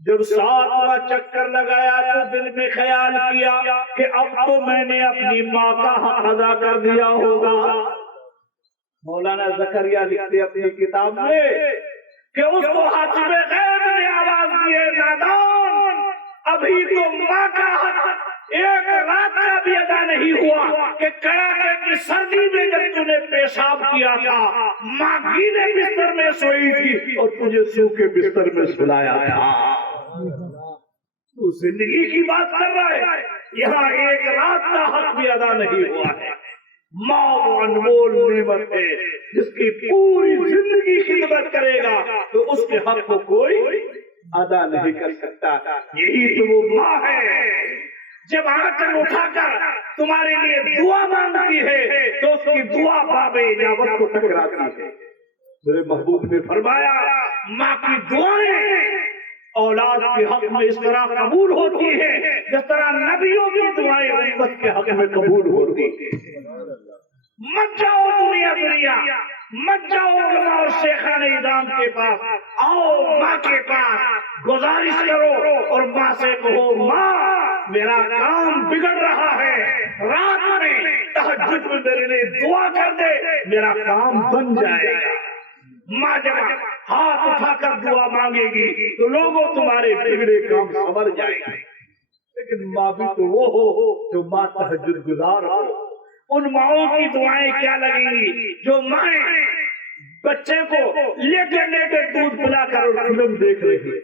جب 7واں چکر لگایا تو دل میں خیال کیا کہ اب تو میں نے اپنی ماں کا حق ادا کر دیا ہوگا۔ مولانا زکریا لکھتے اپنی کتاب میں کہ اس کو حاتم غیب نے آواز دی، نادان، ابھی تو ماں کا حق ایک رات کا بھی ادا نہیں ہوا کہ کڑاکے کی سردی میں جب تو نے پیشاب کیا تھا ماں گیلے بستر میں سوئی تھی اور تجھے سوکھے بستر میں سلایا تھا۔ تو زندگی کی بات کر رہا ہے، یہاں ایک رات کا حق بھی ادا نہیں ہوا ہے۔ ماں وہ انمول نعمت ہے، جس کی پوری زندگی خدمت کرے گا تو اس کے حق کو کوئی ادا نہیں کر سکتا۔ یہی تو وہ ماں ہے جب آنچل اٹھا کر تمہارے لیے دعا مانگتی ہے تو اس کی دعا باب اجابت کو ٹکراتی ہے۔ میرے محبوب نے فرمایا ماں کی دعائیں اولاد کے حق میں اس طرح قبول ہوتی ہے جس طرح نبیوں کی دعائیں امت کے حق میں قبول ہوتی ہے۔ مت جاؤ دنیا مت جاؤ علماء اور شیخان اعظام کے پاس، آؤ ماں کے پاس، گزارش کرو اور ماں سے کہو ماں میرا کام بگڑ رہا ہے، رات میں تہجد میں میرے لیے دعا کر دے، میرا کام بن جائے گا۔ ماں جب ہاتھ اٹھا کر دعا مانگے گی تو لوگوں تمہارے بگڑے کام سنور جائے گا۔ لیکن ماں بھی تو وہ ہو جو ماں تہجد گزار ہو۔ ان ماؤں کی دعائیں کیا لگیں گی جو مائیں بچے کو لیٹے لیٹے دودھ پلا کر اور فلم دیکھ رہی ہے۔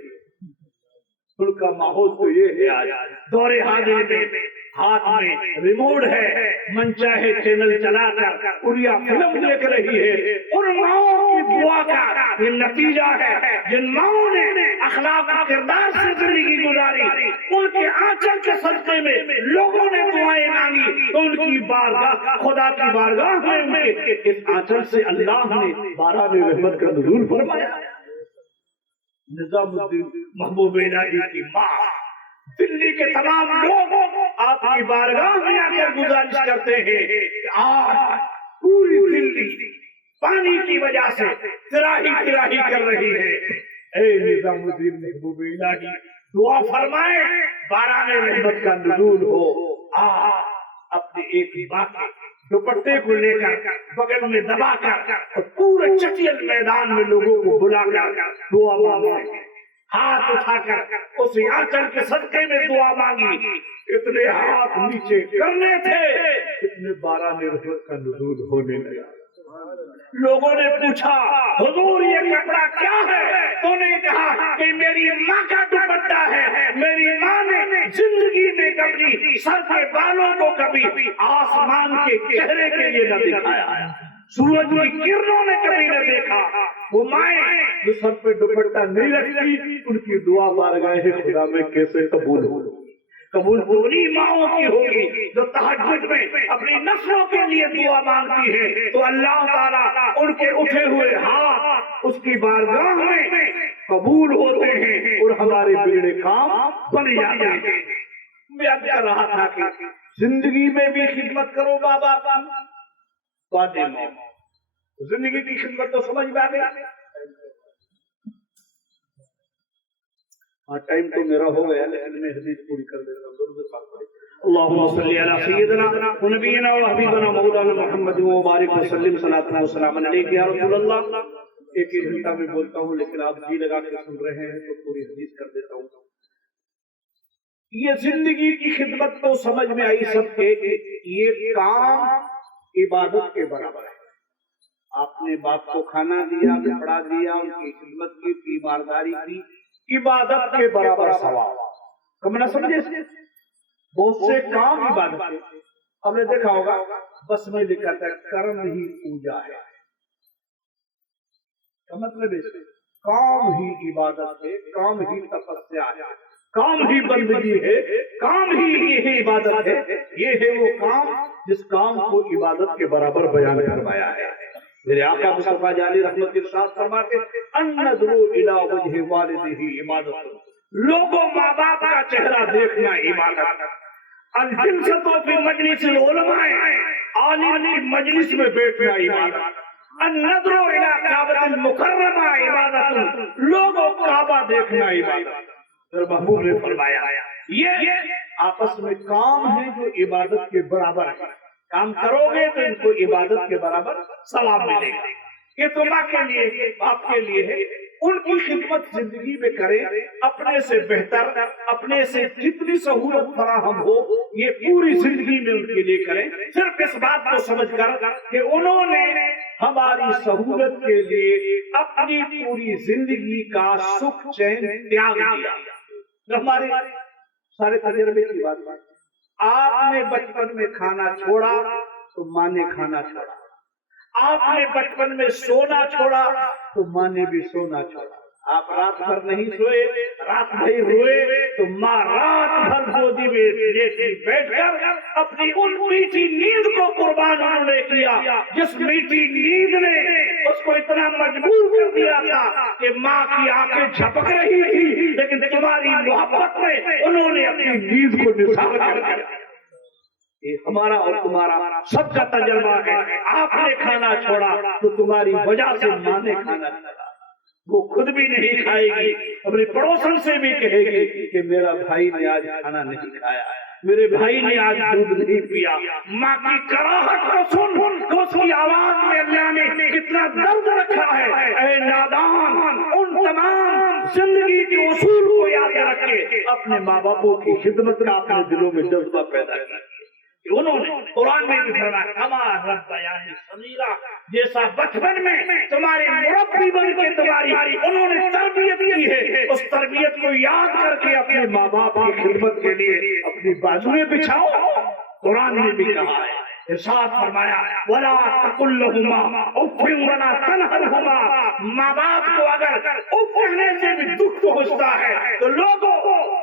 ان کا ماحول تو یہ ہے آج دور حاضر میں ہاتھ میں ریموٹ ہے، من چاہے چینل چلا کر اڑیا فلم دیکھ رہی ہے۔ ان ماؤں کی دعا کا یہ نتیجہ ہے جن ماؤں نے اخلاق و کردار سے زندگی گزاری، ان کے آنچل کے صدقے میں لوگوں نے دعائیں مانگی تو ان کی بارگاہ خدا کی بارگاہ میں ان کے اس آنچل سے اللہ نے باران رحمت کا نزول فرمایا۔ نظام الدین محبوب الہی کی ماں، دلی کے تمام لوگ آپ کی بارگاہ میں آ کر گزارش کرتے ہیں کہ آج پوری دلی پانی کی وجہ سے تراہی تراہی کر رہی ہے۔ اے نظام الدین محبوب الہی دعا فرمائے باران رحمت کا نزول ہو۔ اپنے ایک ماں کے دوپٹے کو لے کر بغل میں دبا کر اور پورے چٹیل میدان میں لوگوں کو بلا کر دعا مانگے، ہاتھ اٹھا کر اس آنچل کے صدقے میں دعا مانگی۔ اتنے ہاتھ نیچے کرنے تھے اتنے باران رحمت کا نزول ہونے لگا۔ لوگوں نے پوچھا حضور یہ کپڑا کیا ہے؟ تو نے کہا کہ میری ماں کا دوپٹہ ہے۔ میری ماں نے زندگی میں کبھی سر کے بالوں کو کبھی آسمان کے چہرے کے لیے نہ دکھایا، سورج کی کرنوں نے کبھی نہ دیکھا۔ وہ مائیں جو سر پہ دوپٹہ نہیں رکھتی ان کی دعا بارگاہ خدا میں کیسے قبول ہوگی؟ قبول انہی ماؤں کی ہوگی جو تہجد میں اپنی نسلوں کے لیے دعا مانگتی ہے تو اللہ تعالیٰ ان کے اٹھے ہوئے ہاتھ اس کی بارگاہ میں قبول ہوتے ہیں اور ہمارے بگڑے کام بن جاتے ہیں۔ میں اب کہہ رہا تھا کہ زندگی میں بھی خدمت کرو ماں باپ کی، زندگی کی خدمت تو سمجھ میں آ گئی۔ ٹائم تو میرا ہو گیا لیکن میں حدیث پوری کر دیتا ہوں۔ اللہم صلی علی سیدنا و نبینا و حبیبنا مولانا محمد و بارک وسلم صلاۃ و سلام علیک یا رسول اللہ۔ ایک ایک گھنٹہ میں بولتا ہوں لیکن آپ جی لگا کے سن رہے ہیں تو پوری حدیث کر دیتا ہوں۔ یہ زندگی کی خدمت تو سمجھ میں آئی سب کے، یہ کام عبادت کے برابر ہے۔ آپ نے باپ کو کھانا دیا، کپڑا دیا، ان کی خدمت کی، تیمارداری کی، عبادت کے برابر ثواب۔ کم نہ سمجھے بہت سے کام عبادت ہے۔ ہم نے دیکھا ہوگا بس میں لکھا تھا کرم ہی پوجا ہے، مطلب کام ہی عبادت ہے، کام ہی تپسیا ہے، کام ہی بندگی ہے، کام ہی یہ عبادت ہے۔ یہ ہے وہ کام جس کام کو عبادت کے برابر بیان کروایا ہے۔ میرے آقا مصطفیٰ جعلی رحمت کے ساتھ فرماتے ان نظر الی وجہ والدہ عبادت، لوگوں ماں باپ کا چہرہ دیکھنا عبادت۔ الجلسۃ فی مجلس العلماء، عالم کی مجلس میں بیٹھنا عبادت۔ النظر الی کعبۃ المکرمہ عبادت، لوگوں کعبہ دیکھنا عبادت۔ میرے محبوب نے فرمایا یہ آپس میں کام ہے جو عبادت کے برابر ہے، کام کرو گے تو ان کو عبادت کے برابر ثواب ملے گا۔ یہ تو ماں کے لیے ہے، باپ کے لیے ہے، ان کی خدمت زندگی میں کریں، اپنے سے بہتر، اپنے سے جتنی سہولت فراہم ہو یہ پوری زندگی میں ان کے لیے کریں، صرف اس بات کو سمجھ کر کہ انہوں نے ہماری سہولت کے لیے اپنی پوری زندگی کا سکھ چین تیاگ دیا۔ ہمارے سارے تجربے کی بات، آپ نے بچپن میں کھانا چھوڑا تو ماں نے کھانا چھوڑا، آپ نے بچپن میں سونا چھوڑا تو ماں نے بھی سونا چھوڑا، آپ رات بھر نہیں سوئے، رات بھر روئے تو ماں رات بھر گودی میں لیٹی بیٹھ کر اپنی ان میٹھی نیند کو قربان انہوں نے کیا، جس میٹھی نیند نے اس کو اتنا مجبور کر دیا تھا کہ ماں کی آنکھیں جھپک رہی تھی، لیکن تمہاری محبت میں انہوں نے اپنی نیند کو نثار کر دیا۔ یہ ہمارا اور تمہارا سب کا تجربہ ہے، آپ نے کھانا چھوڑا تو تمہاری وجہ سے ماں نے کھانا چھوڑا، وہ خود بھی نہیں کھائے گی، اپنے پڑوسن سے بھی کہے گی کہ میرا بھائی نے آج کھانا نہیں کھایا، میرے بھائی نے آج دودھ نہیں پیا۔ ماں کی کراہٹ کو سن تو اس کی آواز میں اللہ نے کتنا درد رکھا ہے۔ اے نادان، ان تمام زندگی کے اصول کو یاد رکھے، اپنے ماں باپوں کی خدمت کا اپنے دلوں میں جذبہ پیدا کیا۔ انہوں نے قرآن میں بھی فرمایا کما ربیانی صغیرا، جیسا بچپن میں تمہارے مربی بن کے تمہاری انہوں نے تربیت کی ہے، اس تربیت کو یاد کر کے اپنے ماں باپ کی خدمت کے لیے اپنی بازویں بچھاؤ۔ قرآن نے بھی کہا ہے، ارشاد فرمایا وَلَا تَقُلْ لَهُمَا اُفٍّ وَلَا تَنْهَرْهُمَا، ماں باپ کو اگر اف کہنے سے بھی دکھ پہنچتا ہے تو لوگوں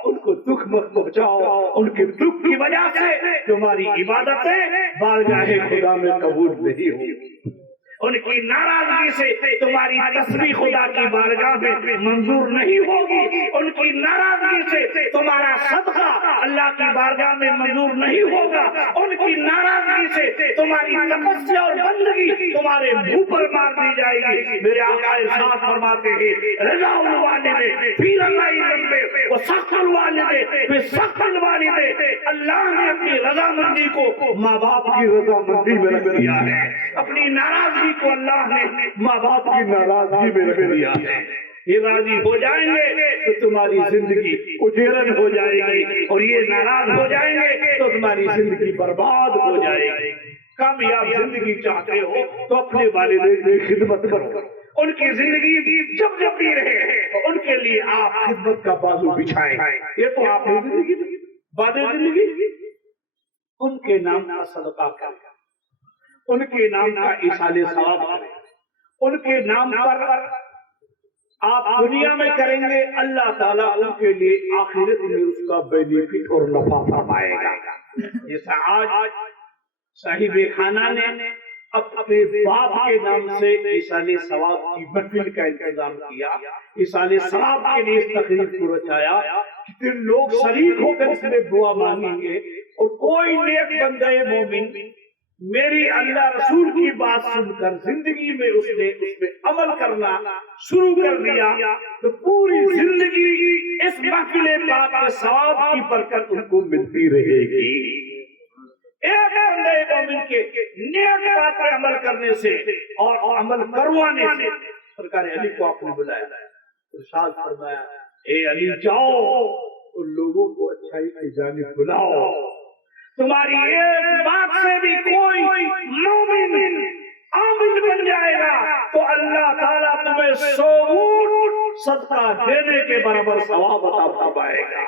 ان کو دکھ مت پہنچاؤ، ان کے دکھ کی وجہ سے تمہاری عبادتیں بارگاہ خدا میں قبول نہیں ہوگی، ان کی ناراضگی سے تمہاری تسبیح خدا کی بارگاہ میں منظور نہیں ہوگی، ان کی ناراضگی سے تمہارا صدقہ اللہ کی بارگاہ میں منظور نہیں ہوگا، ان کی ناراضگی سے تمہاری تپسیا اور بندگی تمہارے منہ پر مار دی جائے گی۔ میرے آقا ارشاد فرماتے ہیں رضا الوالد فی رضا الوالد و سخط الوالد فی سخط الوالد، اللہ نے اپنی رضامندی کو ماں باپ کی رضامندی میں رکھ دیا ہے، اپنی ناراضگی کو اللہ نے ماں باپ کی ناراضگی میں رکھ دیا ہے۔ یہ راضی ہو جائیں گے تو تمہاری زندگی اجیرن ہو جائے گی، اور یہ ناراض ہو جائیں گے تو تمہاری زندگی برباد ہو جائے گی۔ کامیاب زندگی چاہتے ہو تو اپنے والدین کی خدمت کرو، ان کی زندگی جب جب بھی رہے ان کے لیے آپ خدمت کا بازو بچھائیں، یہ تو آپ کی زندگی بعد زندگی ان کے نام کا صدقہ کریں، ان کے نام کا ایصال ثواب کریں، ان کے نام پر آپ دنیا میں کریں گے، اللہ تعالیٰ ان کے لیے آخرت میں اس کا بینیفٹ اور نفع فرمائے گا۔ جیسا آج صاحب خانہ نے اپنے باپ کے نام سے ایصال ثواب کی محفل کا انتظام کیا، ایصال ثواب کے لیے اس تقریب کو رچایا، کتنے لوگ شریک ہو کر اس میں دعا مانگیں گے، اور کوئی نیک بندہ مومن میری اللہ رسول کی بات سن کر زندگی میں اس نے عمل کرنا شروع کر دیا تو پوری زندگی اس محفل پاک کے ثواب کی برکت ان کو ملتی رہے گی۔ ایک بندے مومن کے نیک بات پر عمل کرنے سے اور عمل کروانے سے، سرکار علی کو آپ نے بلایا، ارشاد فرمایا اے علی جاؤ ان لوگوں کو اچھائی کی جانب بلاؤ، تمہاری ایک بات سے بھی کوئی مومن عامل بن جائے گا تو اللہ تعالیٰ تمہیں 100 اونٹ صدقہ دینے کے برابر ثواب عطا فرمائے گا۔